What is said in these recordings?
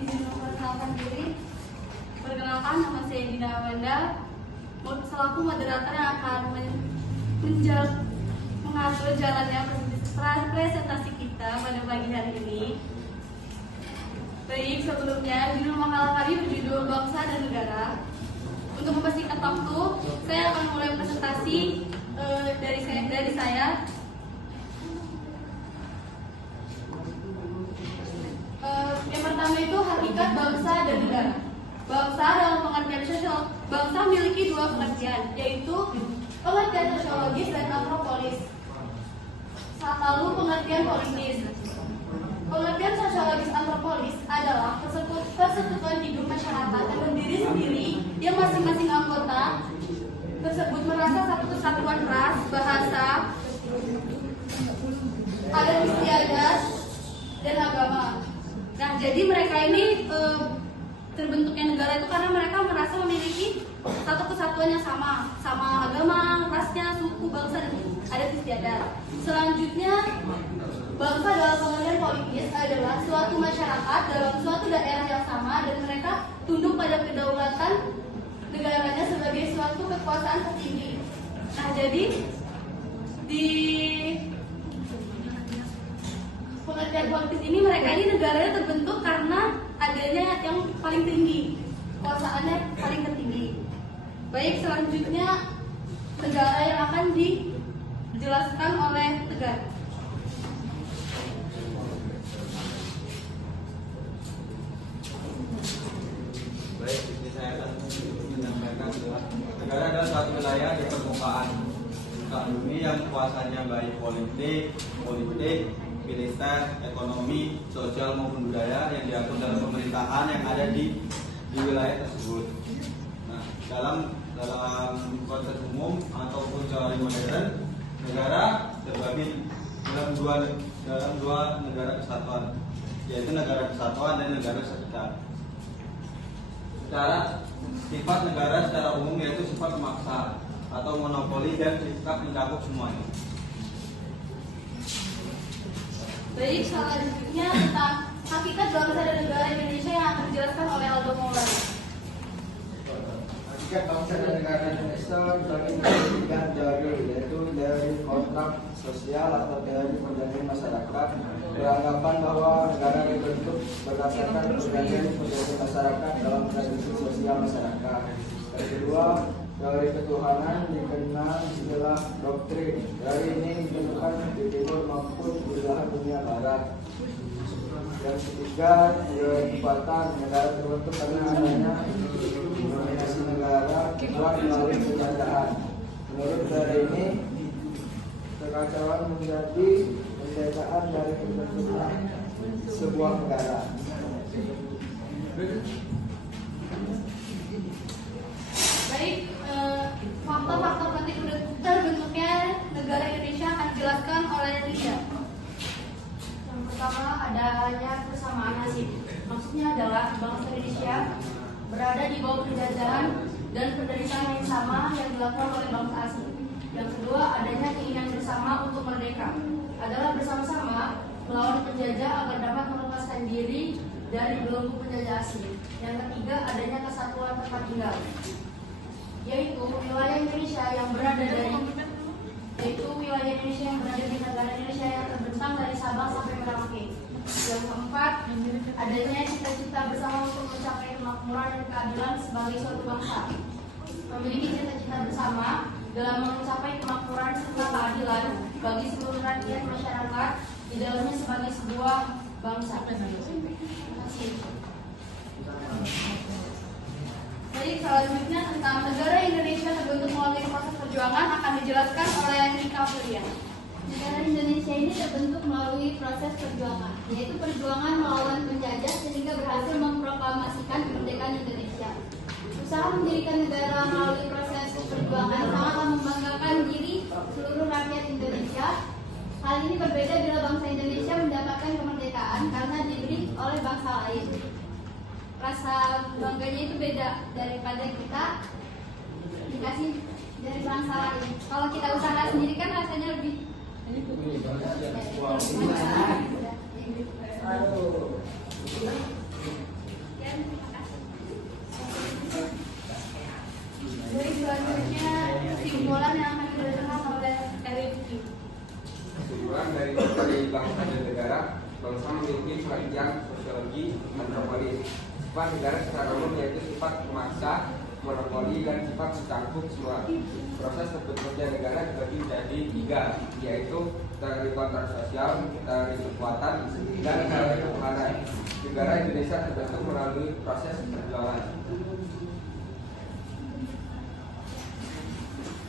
Izin memperkenalkan diri. Perkenalkan, nama saya Dina Amanda, selaku moderator yang akan mengatur jalannya presentasi kita pada pagi hari ini. Baik, sebelumnya judul makalah kami berjudul Bangsa dan Negara. Untuk mempersingkat waktu, saya akan mulai presentasi dari saya. Yang pertama itu hakikat bangsa dan negara. Bangsa dalam pengertian sosial, bangsa memiliki dua pengertian, yaitu pengertian sosiologis dan antropologis. Lalu pengertian politis. Pengertian sosiologis antropologis adalah persekutuan hidup masyarakat yang berdiri sendiri, yang masing-masing anggota tersebut merasa satu kesatuan ras, bahasa, adat istiadat, dan agama. Nah, jadi mereka ini terbentuknya negara itu karena mereka merasa memiliki satu kesatuan yang sama agama, rasnya, suku, bangsa, dan adat istiadat. Selanjutnya, bangsa dalam pengertian politis adalah suatu masyarakat dalam suatu daerah yang sama dan mereka tunduk pada kedaulatan negaranya sebagai suatu kekuasaan tertinggi. Nah, jadi di pengertian politis ini mereka ini negaranya terbentuk karena adanya yang paling tinggi, kekuasaannya paling tertinggi. Baik, selanjutnya negara yang akan dijelaskan oleh Tegar. Baik, ini saya akan menyampaikan bahwa negara adalah suatu wilayah di permukaan bumi yang kuasanya baik politik, militer, ekonomi, sosial maupun budaya yang diatur dalam pemerintahan yang ada di wilayah tersebut. Nah, dalam konteks umum ataupun teori modern, negara terbagi dalam dua negara kesatuan, yaitu negara kesatuan dan negara kesatuan. Secara sifat negara secara umum yaitu sifat memaksa atau monopoli dan sifat mencakup semuanya. Baik, selanjutnya tentang hakikat bangsa dan negara Indonesia yang akan dijelaskan oleh Aldo Maulana. Hakikat bangsa dan negara Indonesia dibagi menjadi tiga teori, yaitu teori kontrak sosial atau teori perjanjian masyarakat, beranggapan bahwa negara dibentuk berdasarkan perjanjian masyarakat dalam tradisi sosial masyarakat. Yang kedua, teori ketuhanan dikenal istilah doktrin. Teori ini ditemukan di timur maupun di belahan dunia barat. Yang ketiga, teori kekuatan. Negara terbentuk karena adanya dominasi negara kuat melalui penjajahan. Menurut teori ini, kekacauan menjadi penjajahan dari terbentuknya sebuah negara. Baik, faktor-faktor penting terbentuknya negara Indonesia akan dijelaskan oleh Lia. Yang pertama, adanya persamaan nasib. Maksudnya adalah bangsa Indonesia berada di bawah penjajahan dan penderitaan yang sama yang dilakukan oleh bangsa asing. Yang kedua, adanya keinginan bersama untuk merdeka, adalah bersama-sama melawan penjajah agar dapat melepaskan diri dari belenggu penjajah asing. Yang ketiga, adanya kesatuan tempat tinggal, yaitu wilayah Indonesia yang berada di negara Indonesia yang terbentang dari Sabang sampai Merauke. Yang keempat, adanya cita-cita bersama untuk mencapai kemakmuran dan keadilan sebagai suatu bangsa. Memiliki cita-cita bersama dalam mencapai kemakmuran serta keadilan bagi seluruh rakyat masyarakat di dalamnya sebagai sebuah bangsa. Terima kasih. Baik, selanjutnya tentang negara Indonesia terbentuk melalui proses perjuangan akan dijelaskan oleh Nika Fulian. Negara Indonesia ini terbentuk melalui proses perjuangan, yaitu perjuangan melawan penjajah sehingga berhasil memproklamasikan kemerdekaan Indonesia. Usaha mendirikan negara melalui proses perjuangan sangatlah membanggakan diri seluruh rakyat Indonesia. Hal ini berbeda bila bangsa Indonesia mendapatkan kemerdekaan karena diberi oleh bangsa lain. Rasa bangganya itu beda daripada kita dikasih dari bangsa lain. Kalau kita usaha sendiri kan rasanya lebih ideologi metropolis. Sifat negara secara umum yaitu sifat memaksa, monopoli, dan sifat mencakup semua. Proses terbentuknya negara dibagi menjadi 3, yaitu teori kontrak sosial, teori kekuatan, dan teori ketuhanan. Negara Indonesia terbentuk melalui proses perjuangan.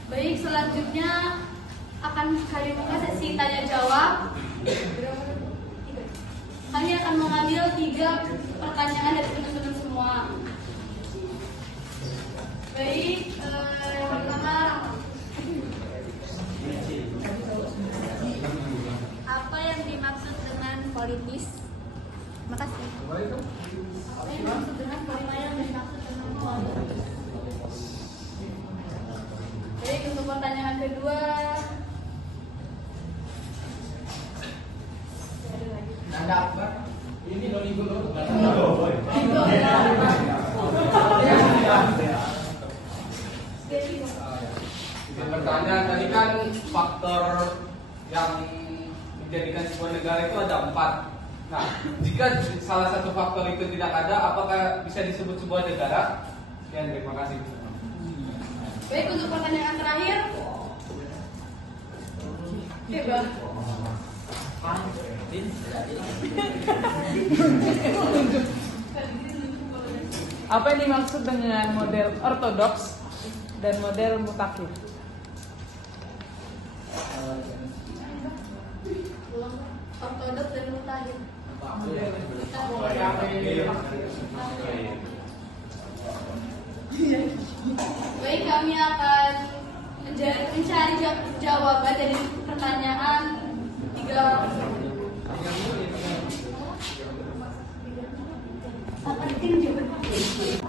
Baik, selanjutnya akan kami buka sesi tanya jawab. Kami akan mengambil 3 pertanyaan dari teman-teman semua. Baik, yang pertama, Apa yang dimaksud dengan politis? Makasih. apa yang dimaksud dengan politis? Baik, untuk pertanyaan kedua, Ini doni dulu. Pertanyaan tadi kan faktor yang menjadikan sebuah negara itu ada 4. Nah, jika salah satu faktor itu tidak ada, apakah bisa disebut sebuah negara? Sekian, terima kasih. baik, untuk pertanyaan terakhir, coba. Apa yang dimaksud dengan model ortodoks dan model mutakhir? Ortodoks dan mutakhir. Baik, kami akan mencari jawaban dari pertanyaan 3.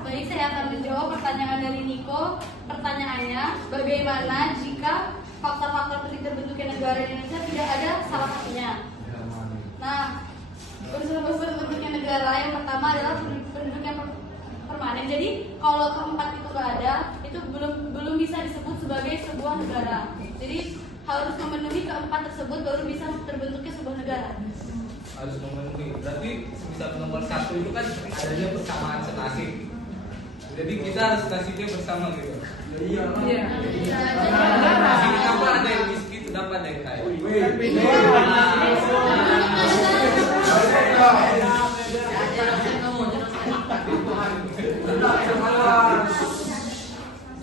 Baik, saya akan menjawab pertanyaan dari Niko. Pertanyaannya, bagaimana jika faktor-faktor terbentuknya negara Indonesia tidak ada salah satunya? Nah, unsur-unsur bentuknya negara yang pertama adalah bentuknya permanen. Jadi kalau keempat itu nggak ada, itu belum bisa disebut sebagai sebuah negara. Jadi harus memenuhi keempat tersebut baru bisa terbentuknya sebuah negara. Harus memenuhi. Berarti semisal nomor 1 itu kan adanya persamaan senasib. Jadi kita harus nasibnya bersama gitu. Iya. Nasib kenapa ada yang miskin, kenapa ada yang kaya?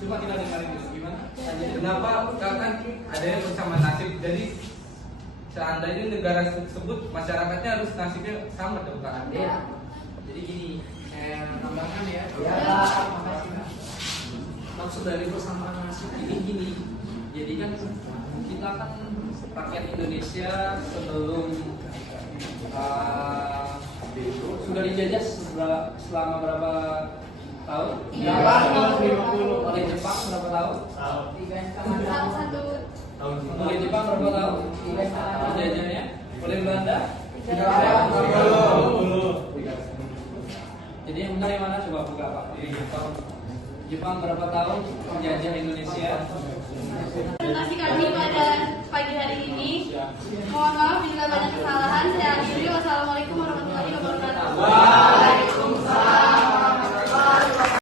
Coba kita dengarin dulu gimana? Kenapa kan ada yang bersama nasib? Jadi seandainya negara tersebut masyarakatnya harus nasibnya sama dong kan? Iya. Jadi gini, saya tambahkan ya. Ya. Maksud dari persamaan nasib ini gini. Jadi kan kita kan rakyat Indonesia sebelum sudah dijajah selama berapa tahun? Oleh Jepang berapa tahun? Oleh Jepang berapa tahun? Penjajahnya? Oleh Belanda? Jadi yang benar yang mana? Coba buka Pak. Jepang berapa tahun menjajah Indonesia? Presentasi kami pada pagi hari ini. Mohon maaf bila banyak kesalahan. Saya akhiri. Wassalamualaikum warahmatullahi wabarakatuh.